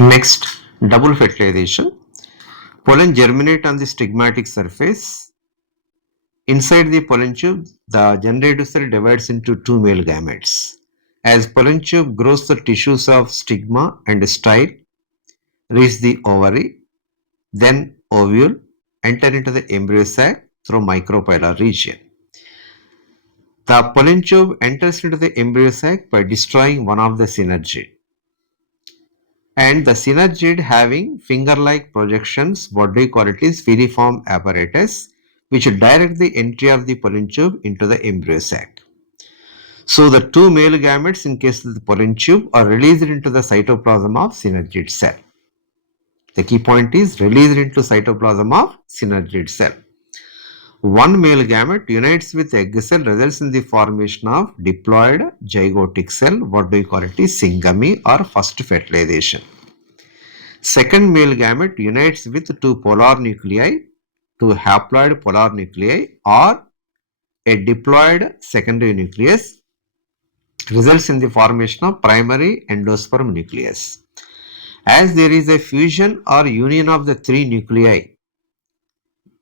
Next, double fertilization. Pollen germinate on the stigmatic surface. Inside the pollen tube, the generative cell divides into two male gametes. As pollen tube grows, the tissues of stigma and style reach the ovary, then ovule, enter into the embryo sac through micropylar region. The pollen tube enters into the embryo sac by destroying one of the synergid. And the synergid having finger-like projections, what do you call it is filiform apparatus, which direct the entry of the pollen tube into the embryo sac. So the two male gametes in case of the pollen tube are released into the cytoplasm of synergid cell. The key point is released into cytoplasm of synergid cell. One male gamete unites with egg cell, results in the formation of diploid zygotic cell. What do you call it is syngamy or first fertilization. Second male gamete unites with two polar nuclei, two haploid polar nuclei or a diploid secondary nucleus, results in the formation of primary endosperm nucleus. As there is a fusion or union of the three nuclei,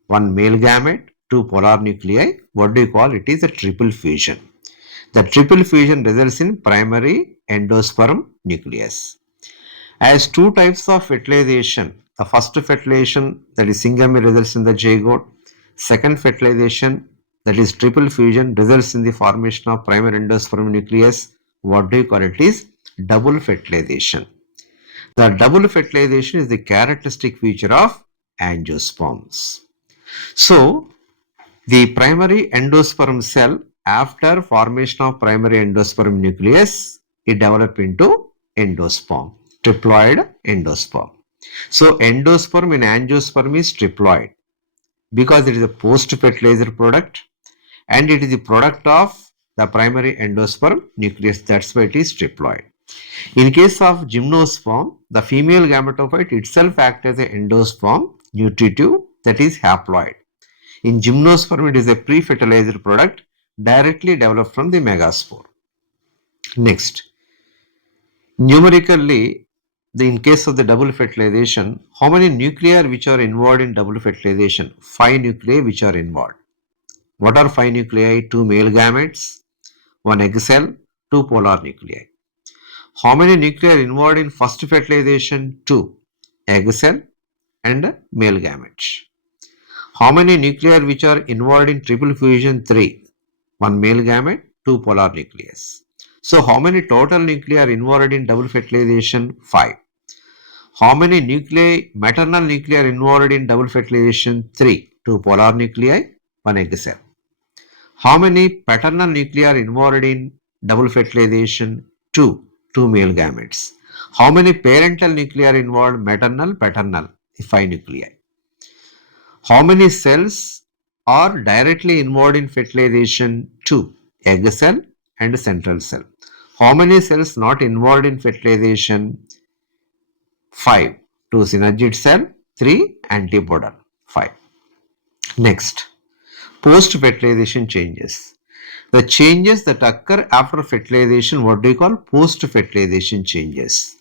one male gamete, two polar nuclei, what do you call it is a triple fusion. The triple fusion results in primary endosperm nucleus. As two types of fertilization, the first fertilization that is syngamy results in the zygote, second fertilization that is triple fusion results in the formation of primary endosperm nucleus, what do you call it is double fertilization. The double fertilization is the characteristic feature of angiosperms. So, the primary endosperm cell after formation of primary endosperm nucleus, it develops into endosperm, triploid endosperm. So, endosperm in angiosperm is triploid because it is a post-fertilizer product and it is the product of the primary endosperm nucleus. That's why it is triploid. In case of gymnosperm, the female gametophyte itself acts as an endosperm nutritive, that is haploid. In gymnosperm, it is a pre-fertilizer product directly developed from the megaspore. Next, numerically, in case of the double fertilization, how many nuclei which are involved in double fertilization? 5 nuclei which are involved. What are 5 nuclei? 2 male gametes, 1 egg cell, 2 polar nuclei. How many nuclei are involved in first fertilization? 2 egg cell and male gametes. How many nuclei which are involved in triple fusion? 3. 1 male gamete, 2 polar nucleus. So how many total nuclei are involved in double fertilization? 5. How many maternal nuclei are involved in double fertilization? 3. 2 polar nuclei, 1 egg cell. How many paternal nuclei are involved in double fertilization? 2 male gametes. How many parental nuclei are involved? Maternal, paternal, 5 nuclei. How many cells are directly involved in fertilization? 2 egg cell and central cell. How many cells not involved in fertilization? 5 2 synergid cell, 3 antibodal, 5. Next, post-fertilization changes. The changes that occur after fertilization, what do you call post-fertilization changes?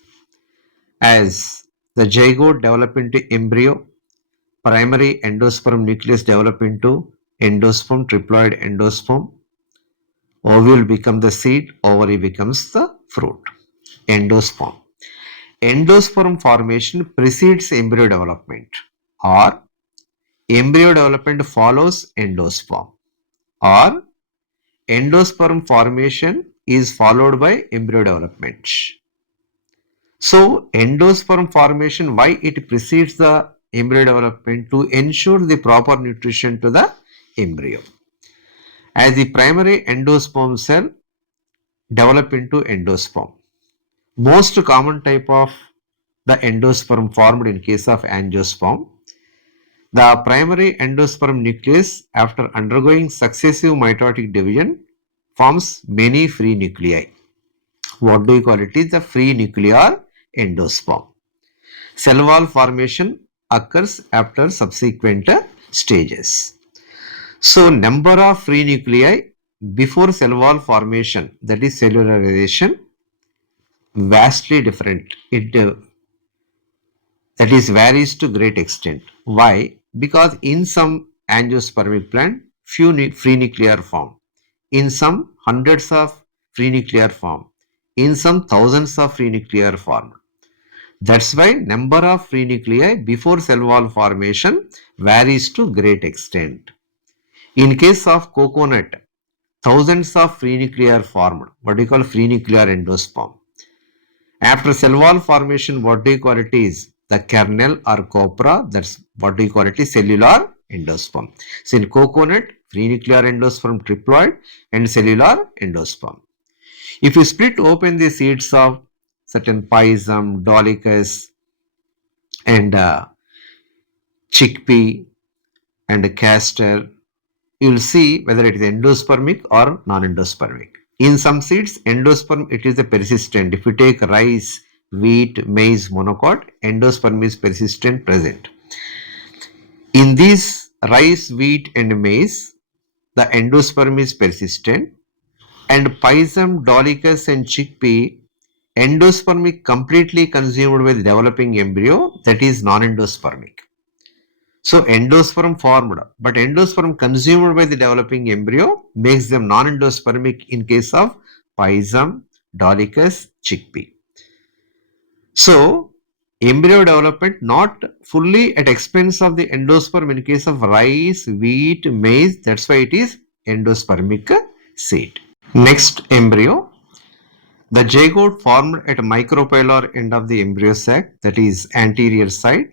As the zygote develop into embryo, primary endosperm nucleus develop into endosperm, triploid endosperm, ovule becomes the seed, ovary becomes the fruit, endosperm. Endosperm formation precedes embryo development or embryo development follows endosperm or endosperm formation is followed by embryo development. So, endosperm formation, why it precedes the embryo development? To ensure the proper nutrition to the embryo. As the primary endosperm cell develop into endosperm. Most common type of the endosperm formed in case of angiosperm. The primary endosperm nucleus, after undergoing successive mitotic division, forms many free nuclei. What do you call it? Is the free nuclear endosperm. Cell wall formation occurs after subsequent stages. So, number of free nuclei before cell wall formation, that is cellularization, vastly different. It that is varies to great extent. Why? Because in some angiospermic plant, few free nuclei form. In some, hundreds of free nuclei form. In some, thousands of free nuclei form. That's why number of free nuclei before cell wall formation varies to great extent. In case of coconut, thousands of free nuclei are formed, what we call free nuclear endosperm. After cell wall formation, what we call it is the kernel or copra, that's what we call it is cellular endosperm. So in coconut, free nuclear endosperm triploid and cellular endosperm. If you split open the seeds of certain pisum, dolichos and chickpea and castor, you will see whether it is endospermic or non-endospermic. In some seeds, endosperm, it is a persistent. If you take rice, wheat, maize, monocot, endosperm is persistent present. In these rice, wheat and maize, the endosperm is persistent, and pisum, dolichos and chickpea, endospermic completely consumed with developing embryo, that is non-endospermic. So endosperm formed, but endosperm consumed by the developing embryo makes them non-endospermic in case of pisum, dolichos, chickpea. So embryo development not fully at expense of the endosperm in case of rice, wheat, maize. That's why it is endospermic seed. Next, embryo. The zygote formed at micropylar end of the embryo sac, that is anterior side,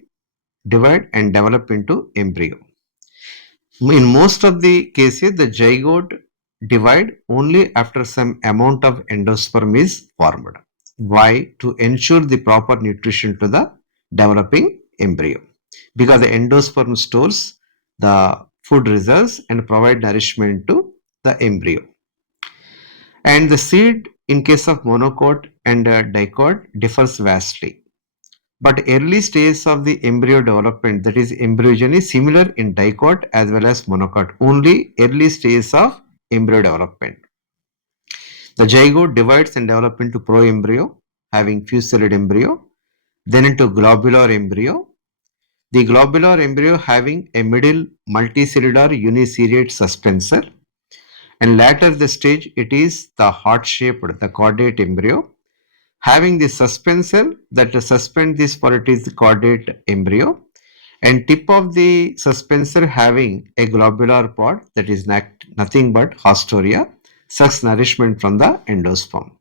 divide and develop into embryo. In most of the cases, the zygote divide only after some amount of endosperm is formed. Why? To ensure the proper nutrition to the developing embryo. Because the endosperm stores the food reserves and provide nourishment to the embryo. And the seed in case of monocot and dicot differs vastly. But early stages of the embryo development, that is embryogeny, is similar in dicot as well as monocot. Only early stages of embryo development. The zygote divides and develops into proembryo, having few-celled embryo, then into globular embryo. The globular embryo having a middle multicellular uniceriate suspensor, and later the stage it is the heart-shaped, the chordate embryo, having the suspensor that suspend this part is the chordate embryo, and tip of the suspensor having a globular pod that is nothing but haustoria, sucks nourishment from the endosperm.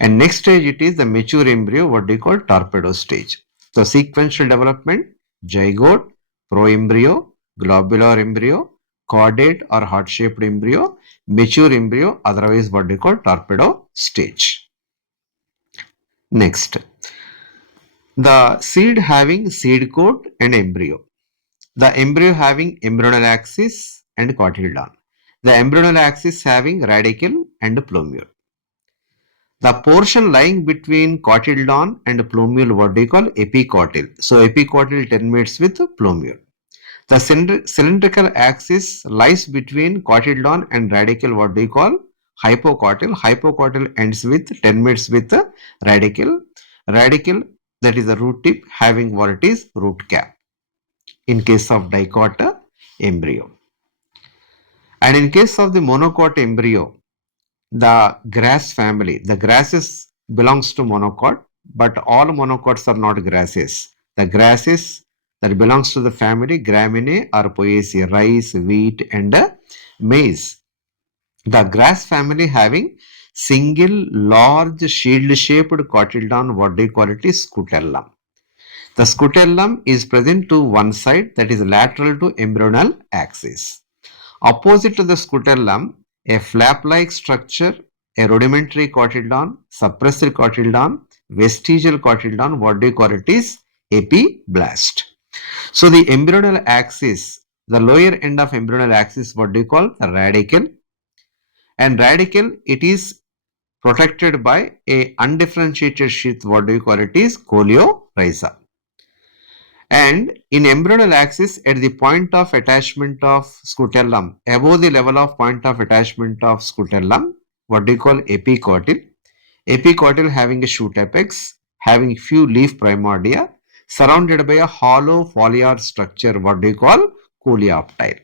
And next stage it is the mature embryo, what they call torpedo stage. So sequential development, zygote, proembryo, globular embryo, chordate or heart-shaped embryo, mature embryo, otherwise what they call torpedo stage. Next, the seed having seed coat and embryo. The embryo having embryonal axis and cotyledon. The embryonal axis having radicle and plumule. The portion lying between cotyledon and plumule, what do you call epicotyl. So epicotyl terminates with plumule. The cylindrical axis lies between cotyledon and radicle, what do you call hypocotyl. Hypocotyl ends with terminates with radicle. Radicle, that is the root tip, having what it is root cap in case of dicot embryo. And in case of the monocot embryo, the grass family, the grasses belongs to monocot, but all monocots are not grasses. The grasses that belongs to the family Graminae or Poaceae, rice, wheat and maize. The grass family having single large shield-shaped cotyledon, what they call it is scutellum. The scutellum is present to one side, that is lateral to embryonal axis. Opposite to the scutellum, a flap-like structure, a rudimentary cotyledon, suppressor cotyledon, vestigial cotyledon, what do you call it is epiblast. So the embryonal axis, the lower end of embryonal axis, what do you call the radicle, and radicle it is protected by a undifferentiated sheath, what do you call it is coleorhiza. And in embryonal axis at the point of attachment of scutellum, above the level of point of attachment of scutellum, what do you call epicotyl. Epicotyl having a shoot apex, having few leaf primordia, surrounded by a hollow foliar structure, what do you call? Coleoptile.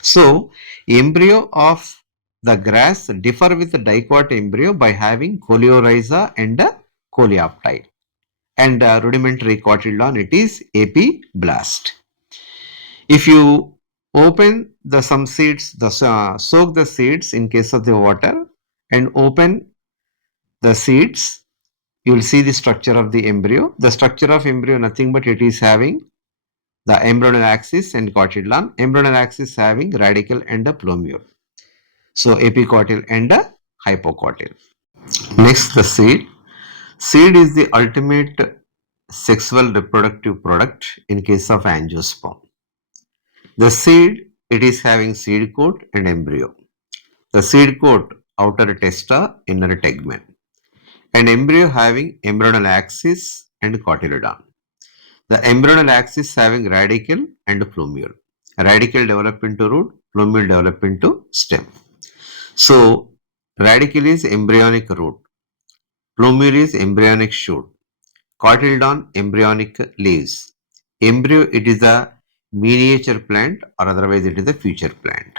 So, embryo of the grass differ with the dicot embryo by having coleorhiza and coleoptile. And rudimentary cotyledon, it is epiblast. If you open the some seeds, soak the seeds in case of the water and open the seeds, you will see the structure of the embryo. The structure of embryo nothing but it is having the embryonal axis and cotyledon. Embryonal axis having radicle and a plumule. So epicotyl and a hypocotyl. Next, the seed. Seed is the ultimate sexual reproductive product in case of angiosperm. The seed, it is having seed coat and embryo. The seed coat, outer testa, inner tegmen. And embryo having embryonal axis and cotyledon. The embryonal axis having radicle and plumule. Radicle develop into root, plumule develop into stem. So, radicle is embryonic root, plumule is embryonic shoot, cotyledon embryonic leaves. Embryo, it is a miniature plant or otherwise it is a future plant.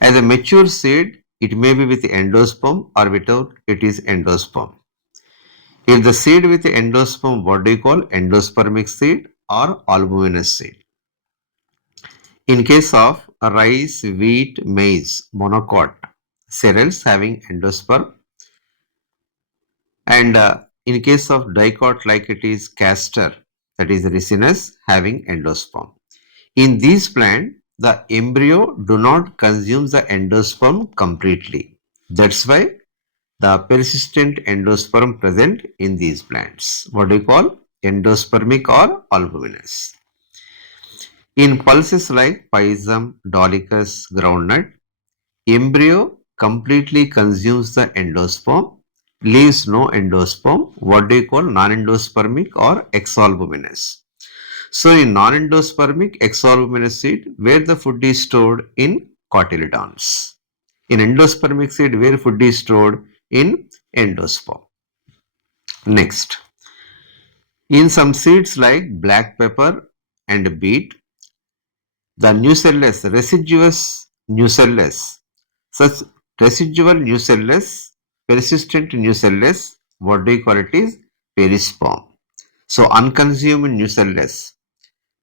As a mature seed, it may be with endosperm or without it is endosperm. If the seed with endosperm, what do you call? Endospermic seed or albuminous seed. In case of rice, wheat, maize, monocot, cereals having endosperm, and in case of dicot like it is castor, that is ricinus, having endosperm. In these plants, the embryo do not consume the endosperm completely. That's why the persistent endosperm present in these plants. What do you call? Endospermic or albuminous. In pulses like pisum, dolichos, groundnut, embryo completely consumes the endosperm, leaves no endosperm. What do you call? Non-endospermic or exalbuminous. So in non-endospermic exalbuminous seed, where the food is stored in cotyledons. In endospermic seed, where food is stored in endosperm. Next, in some seeds like black pepper and beet, the nucellus, residuous nucellus, such residual nucellus, persistent nucellus, what do you call it is? Perisperm. So unconsumed nucellus,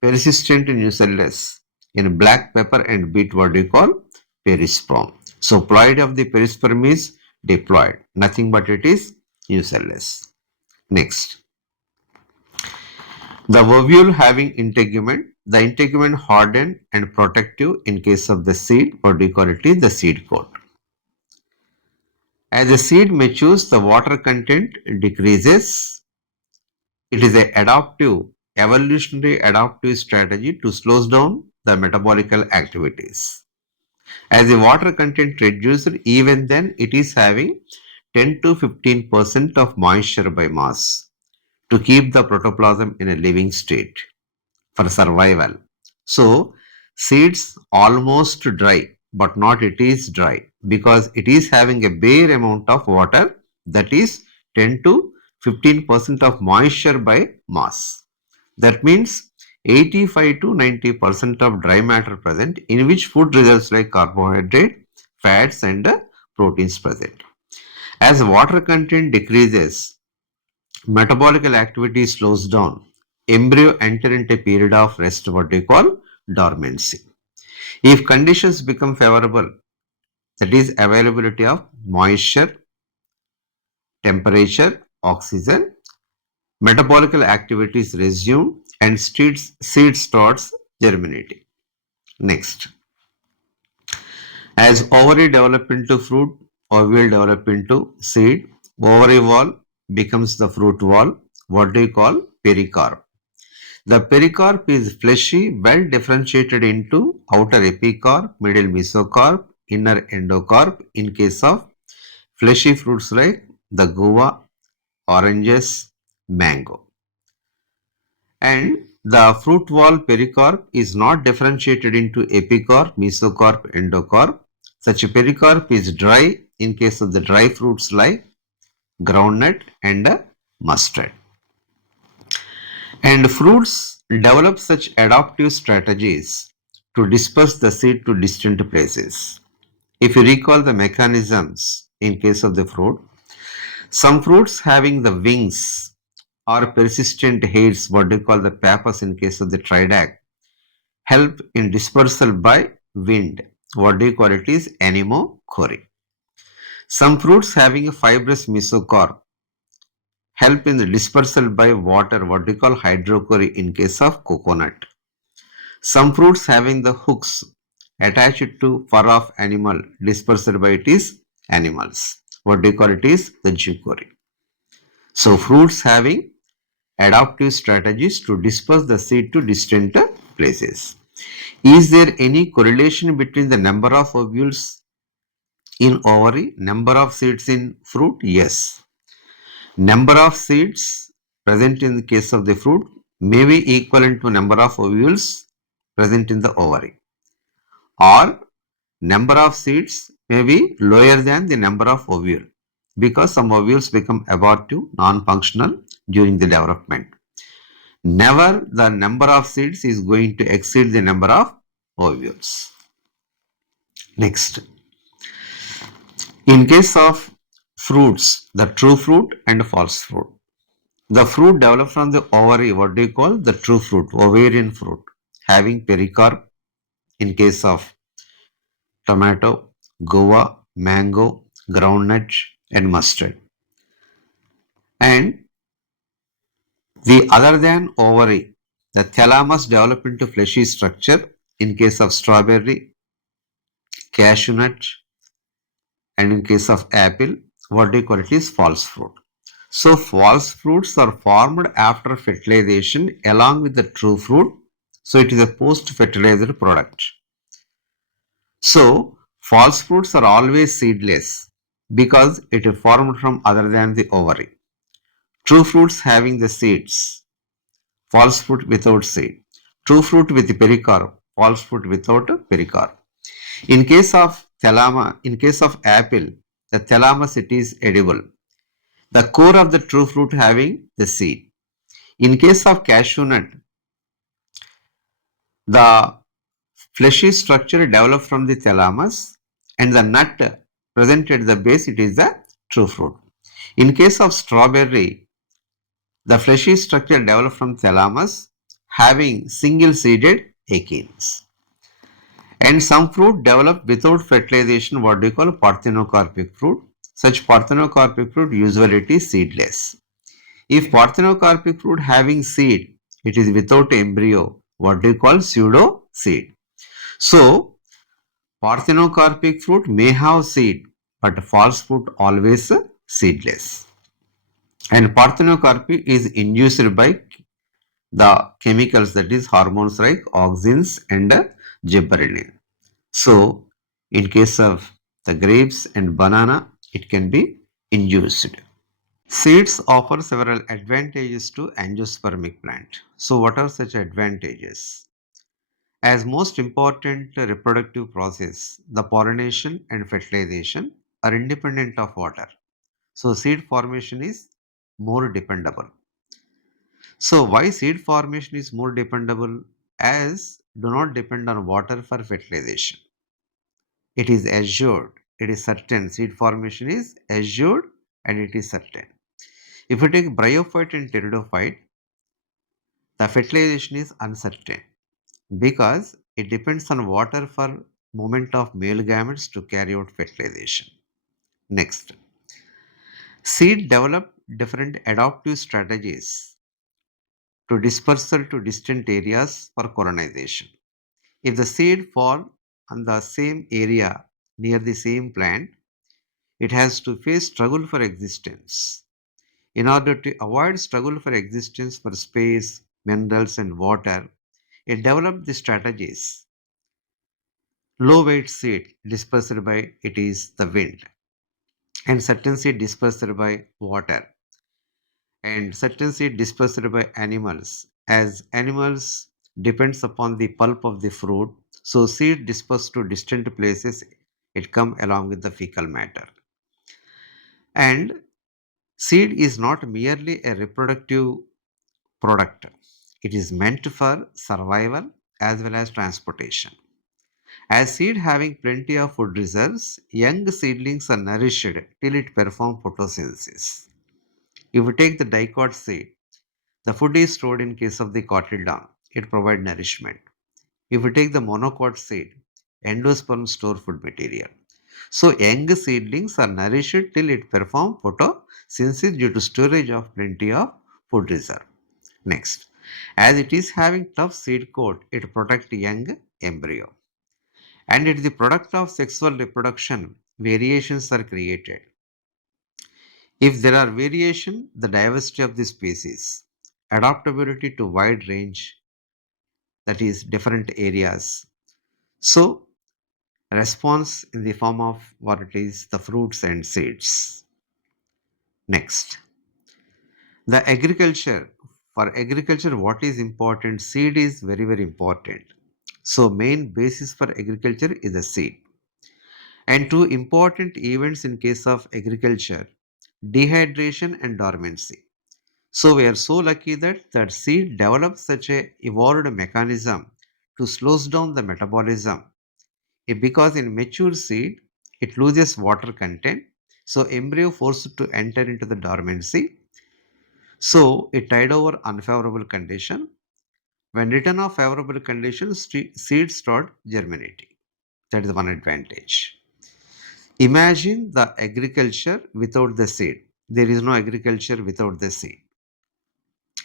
persistent nucellus in black pepper and beet, what do you call? Perisperm. So ploid of the perisperm is diploid, nothing but it is nucellus. Next, the ovule having integument, the integument hardened and protective in case of the seed, what do you call it is? The seed coat. As the seed matures, the water content decreases. It is an evolutionary adaptive strategy to slow down the metabolical activities. As the water content reduces, even then it is having 10 to 15% of moisture by mass to keep the protoplasm in a living state for survival. So, seeds almost dry, but not it is dry because it is having a bare amount of water, that is 10 to 15% of moisture by mass. That means 85 to 90% of dry matter present, in which food results like carbohydrate, fats and proteins present. As water content decreases, metabolical activity slows down. Embryo enter into a period of rest, what they call dormancy. If conditions become favorable, that is availability of moisture, temperature, oxygen, metabolical activities resume and seed starts germinating. Next, as ovary develop into fruit, ovule develop into seed, ovary wall becomes the fruit wall, what do you call? Pericarp. The pericarp is fleshy, well differentiated into outer epicarp, middle mesocarp, inner endocarp in case of fleshy fruits like the guava, oranges, mango. And the fruit wall pericarp is not differentiated into epicarp, mesocarp, endocarp. Such a pericarp is dry in case of the dry fruits like groundnut and mustard. And fruits develop such adaptive strategies to disperse the seed to distant places. If you recall the mechanisms in case of the fruit, some fruits having the wings or persistent hairs, what they call the pappus in case of the tridac, help in dispersal by wind. What do you call it is anemochory. Some fruits having a fibrous mesochore help in the dispersal by water, what we call hydrochory in case of coconut. Some fruits having the hooks attached to fur of animal dispersed by it is animals. What do you call it is the jucory. So fruits having adaptive strategies to disperse the seed to distant places. Is there any correlation between the number of ovules in ovary, number of seeds in fruit? Yes. Number of seeds present in the case of the fruit may be equivalent to number of ovules present in the ovary, or number of seeds may be lower than the number of ovule because some ovules become abortive, non-functional during the development. Never the number of seeds is going to exceed the number of ovules. Next, in case of fruits, the true fruit and false fruit. The fruit developed from the ovary, what do you call the true fruit, ovarian fruit, having pericarp in case of tomato, guava, mango, groundnut, and mustard. And the other than ovary, the thalamus develop into fleshy structure in case of strawberry, cashew nut, and in case of apple, what do you call it is false fruit. So false fruits are formed after fertilization along with the true fruit. So it is a post-fertilizer product. So false fruits are always seedless because it is formed from other than the ovary. True fruits having the seeds, false fruit without seed. True fruit with pericarp, false fruit without pericarp. In case of in case of apple, the thalamus it is edible. The core of the true fruit having the seed. In case of cashew nut, the fleshy structure developed from the thalamus and the nut present at the base, it is the true fruit. In case of strawberry, the fleshy structure developed from thalamus having single seeded achenes. And some fruit develop without fertilization, what we call parthenocarpic fruit. Such parthenocarpic fruit usually it is seedless. If parthenocarpic fruit having seed, it is without embryo, what we call pseudo seed. So parthenocarpic fruit may have seed, but false fruit always seedless. And parthenocarpy is induced by the chemicals, that is hormones like auxins and gibberellin. So in case of the grapes and banana, it can be induced. Seeds offer several advantages to angiospermic plant. So what are such advantages? As most important reproductive process, the pollination and fertilization are independent of water. So seed formation is more dependable. So why seed formation is more dependable? As do not depend on water for fertilization. It is assured, it is certain. Seed formation is assured and it is certain. If you take bryophyte and pteridophyte, the fertilization is uncertain because it depends on water for movement of male gametes to carry out fertilization. Next, seed develop different adaptive strategies to dispersal to distant areas for colonization. If the seed fall on the same area near the same plant, it has to face struggle for existence. In order to avoid struggle for existence for space, minerals and water, it developed the strategies. Low weight seed dispersed by it is the wind, and certain seed dispersed by water, and certain seed dispersed by animals. As animals depends upon the pulp of the fruit, so seed dispersed to distant places, it come along with the fecal matter. And seed is not merely a reproductive product. It is meant for survival as well as transportation. As seed having plenty of food reserves, young seedlings are nourished till it performs photosynthesis. If we take the dicot seed, the food is stored in case of the cotyledon. It provides nourishment. If we take the monocot seed, endosperm store food material. So young seedlings are nourished till it performs photosynthesis due to storage of plenty of food reserve. Next, as it is having tough seed coat, it protects young embryo. And it is the product of sexual reproduction, variations are created. If there are variation, the diversity of the species, adaptability to wide range, that is different areas. So response in the form of what it is, the fruits and seeds. Next, the agriculture. For agriculture, what is important? Seed is very, very important. So main basis for agriculture is the seed. And two important events in case of agriculture, dehydration and dormancy. So we are so lucky that seed develops such a evolved mechanism to slows down the metabolism. Because in mature seed, it loses water content. So embryo forced to enter into the dormancy. So it tide over unfavorable condition. When return of favorable conditions, seeds start germinating. That is one advantage. Imagine the agriculture without the seed. There is no agriculture without the seed.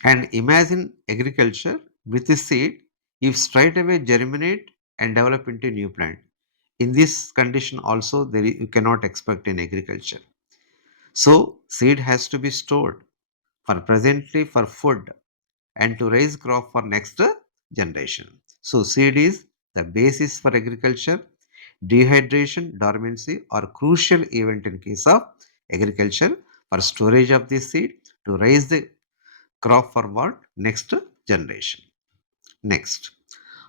And imagine agriculture with the seed if straight away germinate and develop into new plant. In this condition also you cannot expect in agriculture. So seed has to be stored for presently for food and to raise crop for next generation. So seed is the basis for agriculture. Dehydration, dormancy are crucial event in case of agriculture for storage of the seed to raise the crop for what? Next generation. Next,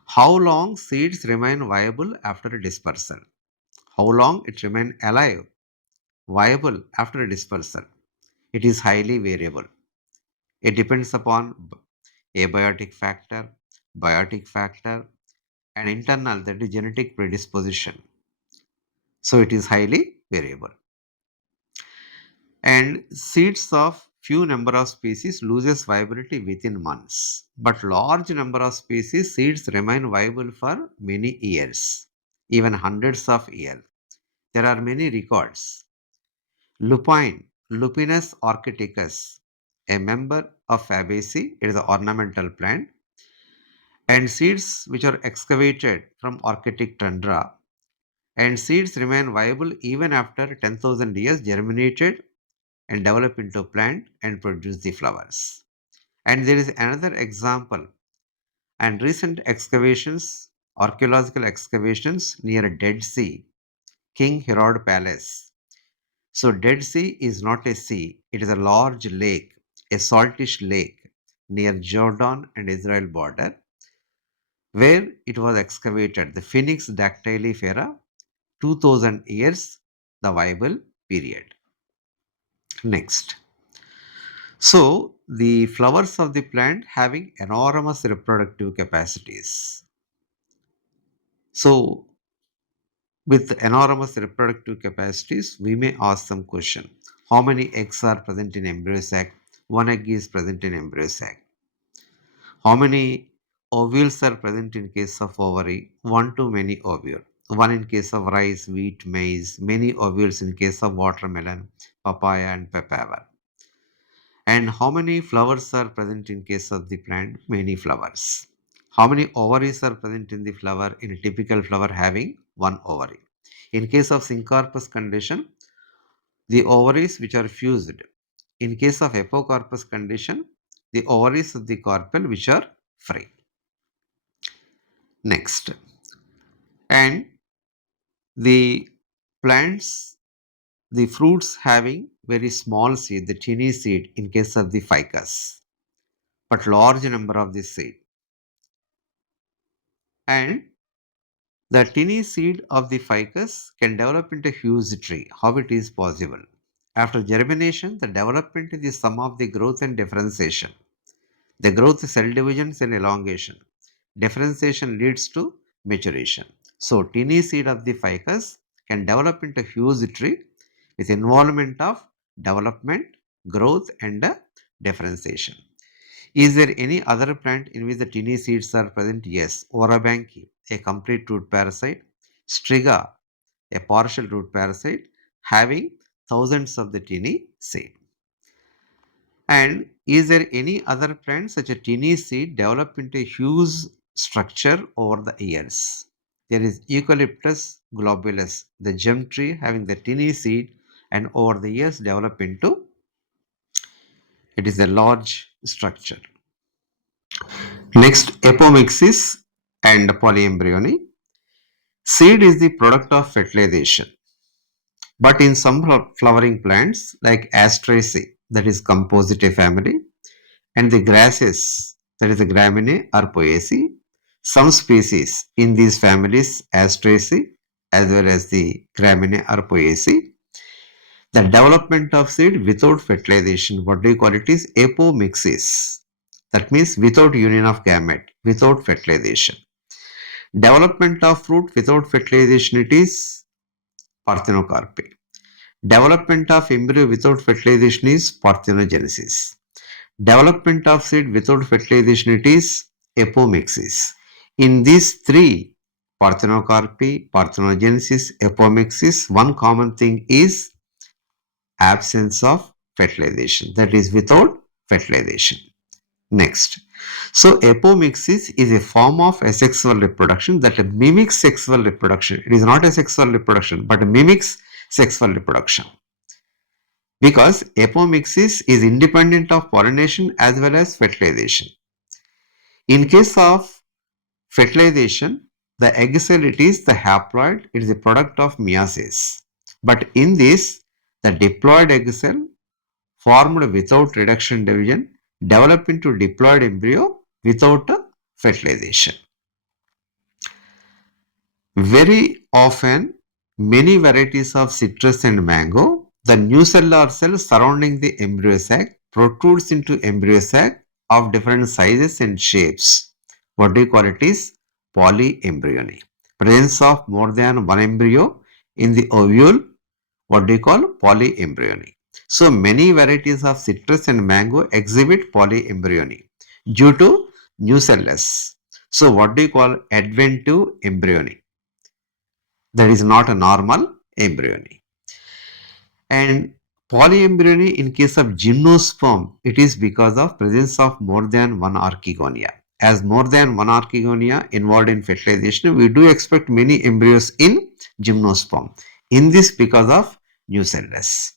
how long seeds remain viable after dispersal? How long it remain alive, viable after dispersal? It is highly variable. It depends upon abiotic factor, biotic factor, and internal, that is genetic predisposition. So it is highly variable. And seeds of few number of species loses viability within months, but large number of species seeds remain viable for many years, even hundreds of years. There are many records. Lupine, Lupinus orchiticus, a member of Fabaceae, it is an ornamental plant, and seeds which are excavated from orchitic tundra, and seeds remain viable even after 10,000 years, germinated and develop into plant and produce the flowers. And there is another example, and recent excavations, archaeological excavations near Dead Sea, King Herod Palace. So Dead Sea is not a sea, it is a large lake, a saltish lake near Jordan and Israel border, where it was excavated, the Phoenix dactylifera, 2000 years, the viable period. Next. So the flowers of the plant having enormous reproductive capacities. So with enormous reproductive capacities, we may ask some question. How many eggs are present in embryo sac? One egg is present in embryo sac. How many ovules are present in case of ovary? One to many ovule. One in case of rice, wheat, maize. Many ovules in case of watermelon, papaya and papaver. And how many flowers are present in case of the plant? Many flowers. How many ovaries are present in the flower? In a typical flower having one ovary. In case of syncarpus condition, the ovaries which are fused. In case of apocarpus condition, the ovaries of the carpel which are free. Next. And the plants, the fruits having very small seed, the tiny seed in case of the ficus, but large number of the seed. And the tiny seed of the ficus can develop into a huge tree. How it is possible? After germination, the development is the sum of the growth and differentiation. The growth cell divisions and elongation. Differentiation leads to maturation. So tiny seed of the ficus can develop into huge tree with involvement of development, growth and differentiation. Is there any other plant in which the tiny seeds are present? Yes. Orabanki, a complete root parasite. Striga, a partial root parasite having thousands of the tiny seed. And is there any other plant such a tiny seed develop into a huge structure over the years? There is Eucalyptus globulus, the gem tree having the tiny seed and over the years develop into it is a large structure. Next, apomixis and polyembryony. Seed is the product of fertilization, but in some flowering plants like Asteraceae, that is Compositae family, and the grasses, that is the Graminae or Poaceae, some species in these families, Asteraceae as well as the Graminae or Poaceae, the development of seed without fertilization, what do you call it, is apomixis. That means without union of gamete, without fertilization. Development of fruit without fertilization, it is parthenocarpy. Development of embryo without fertilization is parthenogenesis. Development of seed without fertilization, it is apomixis. In these three, parthenocarpy, parthenogenesis, apomixis, one common thing is absence of fertilization, that is without fertilization. Next, so apomixis is a form of asexual reproduction that mimics sexual reproduction. It is not a sexual reproduction but mimics sexual reproduction, because apomixis is independent of pollination as well as fertilization. In case of fertilization, the egg cell, it is the haploid, it is a product of meiosis. But in this, the diploid egg cell formed without reduction division develop into diploid embryo without fertilization. Very often, many varieties of citrus and mango, the nucellular cell surrounding the embryo sac protrudes into embryo sac of different sizes and shapes. What do you call it is polyembryony. Presence of more than one embryo in the ovule, what do you call polyembryony. So many varieties of citrus and mango exhibit polyembryony due to nucellus. So what do you call adventive embryony? That is not a normal embryony. And polyembryony in case of gymnosperm, it is because of presence of more than one archegonia. As more than one archegonia involved in fertilization, we do expect many embryos in gymnosperm. In this, because of nucellus.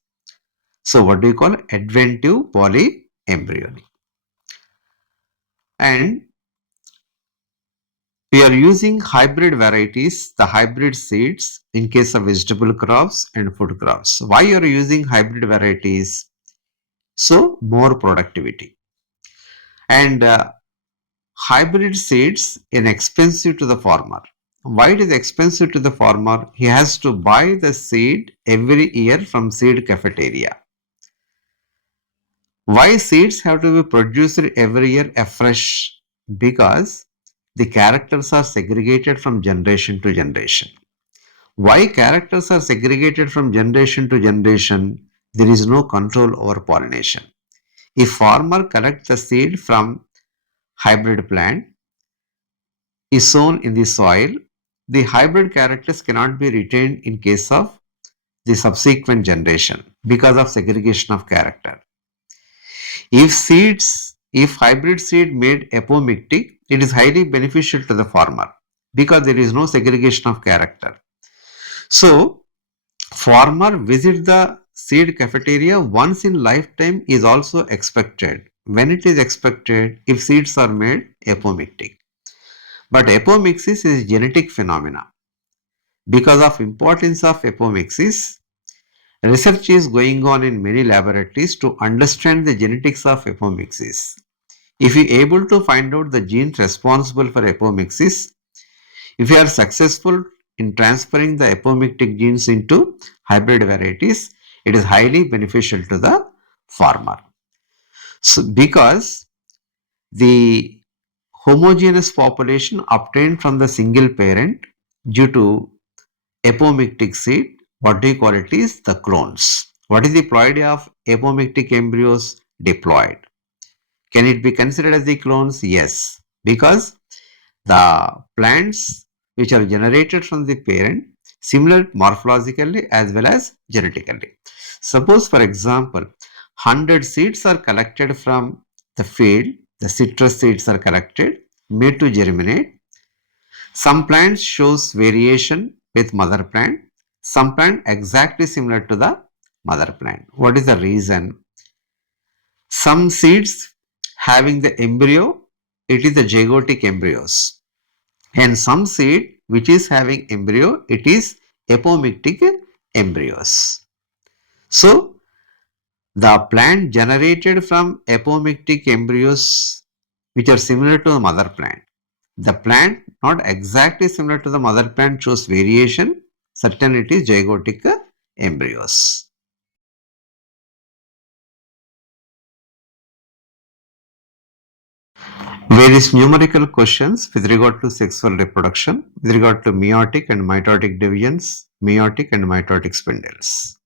So what do you call adventive polyembryony? And we are using hybrid varieties, the hybrid seeds in case of vegetable crops and food crops. Why are you using hybrid varieties? So more productivity. And hybrid seeds inexpensive to the farmer. Why it is expensive to the farmer? He has to buy the seed every year from seed cafeteria. Why seeds have to be produced every year afresh? Because the characters are segregated from generation to generation. Why characters are segregated from generation to generation? There is no control over pollination. If farmer collects the seed from hybrid plant, is sown in the soil, the hybrid characters cannot be retained in case of the subsequent generation because of segregation of character. If hybrid seed made apomictic, it is highly beneficial to the farmer because there is no segregation of character. So, farmer visit the seed cafeteria once in lifetime is also expected. When it is expected, if seeds are made apomictic. But apomixis is genetic phenomena. Because of importance of apomixis, research is going on in many laboratories to understand the genetics of apomixis. If you are able to find out the genes responsible for apomixis, if you are successful in transferring the apomictic genes into hybrid varieties, it is highly beneficial to the farmer. So, because The homogeneous population obtained from the single parent due to apomictic seed, what do you call it is the clones. What is the ploidy of apomictic embryos? Diploid. Can it be considered as the clones? Yes, because the plants which are generated from the parent similar morphologically as well as genetically. Suppose for example 100 seeds are collected from the field, the citrus seeds are collected, made to germinate. Some plants shows variation with mother plant, some plant exactly similar to the mother plant. What is the reason? Some seeds having the embryo, it is the zygotic embryos, and some seed which is having embryo, it is apomictic embryos. So the plant generated from apomictic embryos which are similar to the mother plant. The plant not exactly similar to the mother plant shows variation, certain it is zygotic embryos. Various numerical questions with regard to sexual reproduction, with regard to meiotic and mitotic divisions, meiotic and mitotic spindles.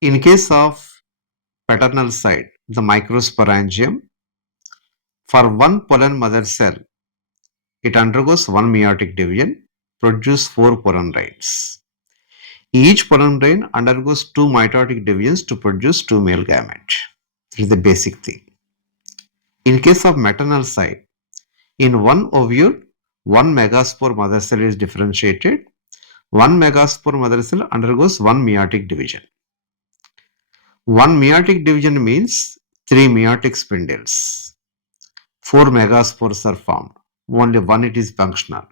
In case of paternal side, the microsporangium, for one pollen mother cell, it undergoes one meiotic division, produce 4 pollen grains. Each pollen grain undergoes 2 mitotic divisions to produce 2 male gametes. This is the basic thing. In case of maternal side, in one ovule, one megaspore mother cell is differentiated. One megaspore mother cell undergoes one meiotic division. One meiotic division means 3 meiotic spindles. 4 megaspores are formed. Only one it is functional.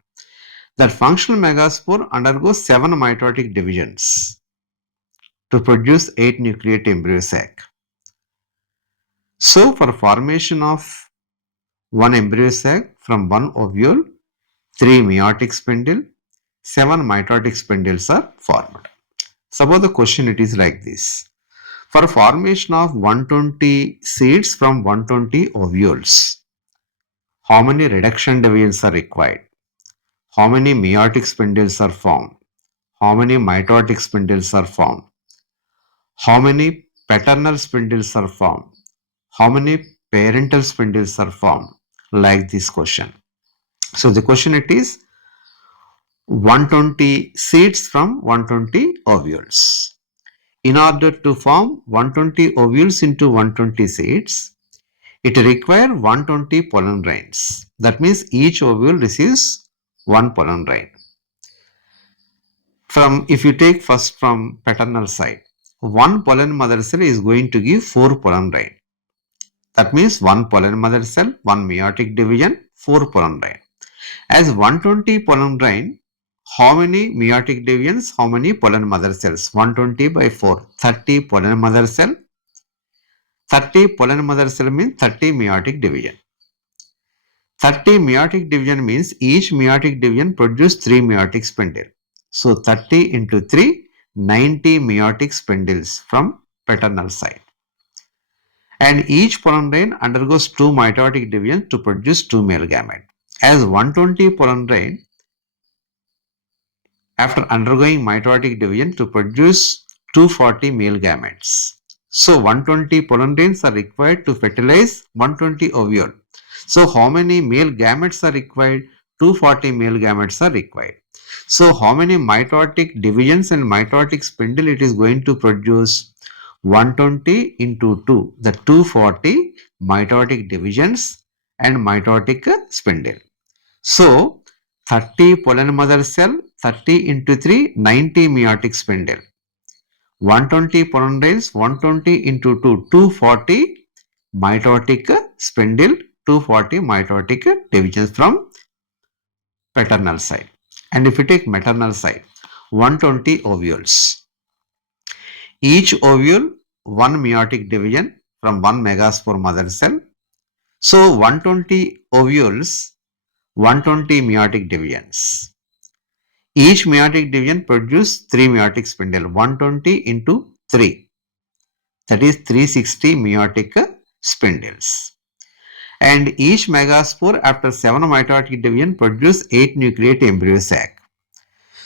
That functional megaspore undergoes 7 mitotic divisions to produce 8 nucleate embryo sac. So for formation of one embryo sac from one ovule, 3 meiotic spindle, 7 mitotic spindles are formed. Suppose the question it is like this. For formation of 120 seeds from 120 ovules, how many reduction divisions are required? How many meiotic spindles are formed? How many mitotic spindles are formed? How many paternal spindles are formed? How many parental spindles are formed? Like this question. So the question it is 120 seeds from 120 ovules. In order to form 120 ovules into 120 seeds, it requires 120 pollen grains. That means each ovule receives one pollen grain. If you take first from paternal side, one pollen mother cell is going to give 4 pollen grain. That means one pollen mother cell, one meiotic division, 4 pollen grain. As 120 pollen grain, how many meiotic divisions, how many pollen mother cells? 120 by 4, 30 pollen mother cell. 30 pollen mother cell means 30 meiotic division. 30 meiotic division means each meiotic division produces 3 meiotic spindle. So 30 into 3, 90 meiotic spindles from paternal side. And each pollen grain undergoes 2 mitotic divisions to produce 2 male gametes. As 120 pollen grain, after undergoing mitotic division to produce 240 male gametes. So 120 pollen grains are required to fertilize 120 ovule. So how many male gametes are required? 240 male gametes are required. So how many mitotic divisions and mitotic spindle it is going to produce? 120 into 2, the 240 mitotic divisions and mitotic spindle. So 30 pollen mother cell, 30 into 3, 90 meiotic spindle. 120 pollen grains, 120 into 2, 240 mitotic spindle, 240 mitotic divisions from paternal side. And if you take maternal side, 120 ovules. Each ovule, one meiotic division from one megaspore mother cell. So 120 ovules, 120 meiotic divisions. Each meiotic division produces 3 meiotic spindle, 120 into 3. That is 360 meiotic spindles. and each megaspore after 7 mitotic division produce 8 nucleate embryo sac.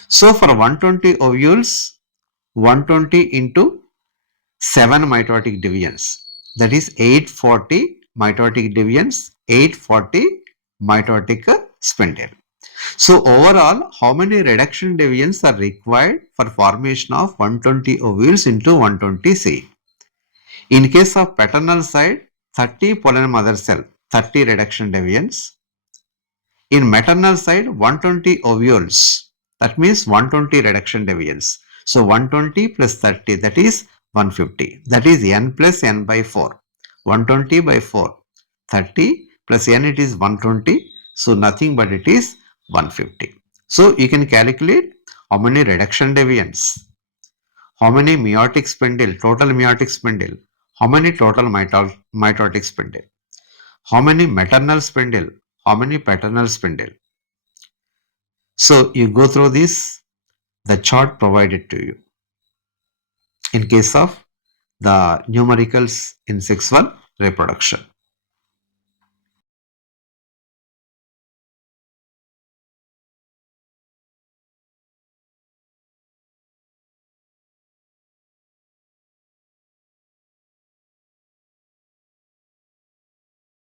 So for 120 ovules, 120 into 7 mitotic divisions, that is 840 mitotic divisions, 840 mitotic spindle. So overall, how many reduction divisions are required for formation of 120 ovules into 120 seed? In case of paternal side, 30 pollen mother cell, 30 reduction divisions. In maternal side, 120 ovules, that means 120 reduction divisions. So 120 plus 30, that is 150. That is n plus n by 4. 120 by 4. 30 plus n, it is 120. So nothing but it is 150. So you can calculate how many reduction divisions, how many meiotic spindle, total meiotic spindle, how many total mitotic spindle, how many maternal spindle, how many paternal spindle. So you go through this, the chart provided to you in case of the numericals in sexual reproduction.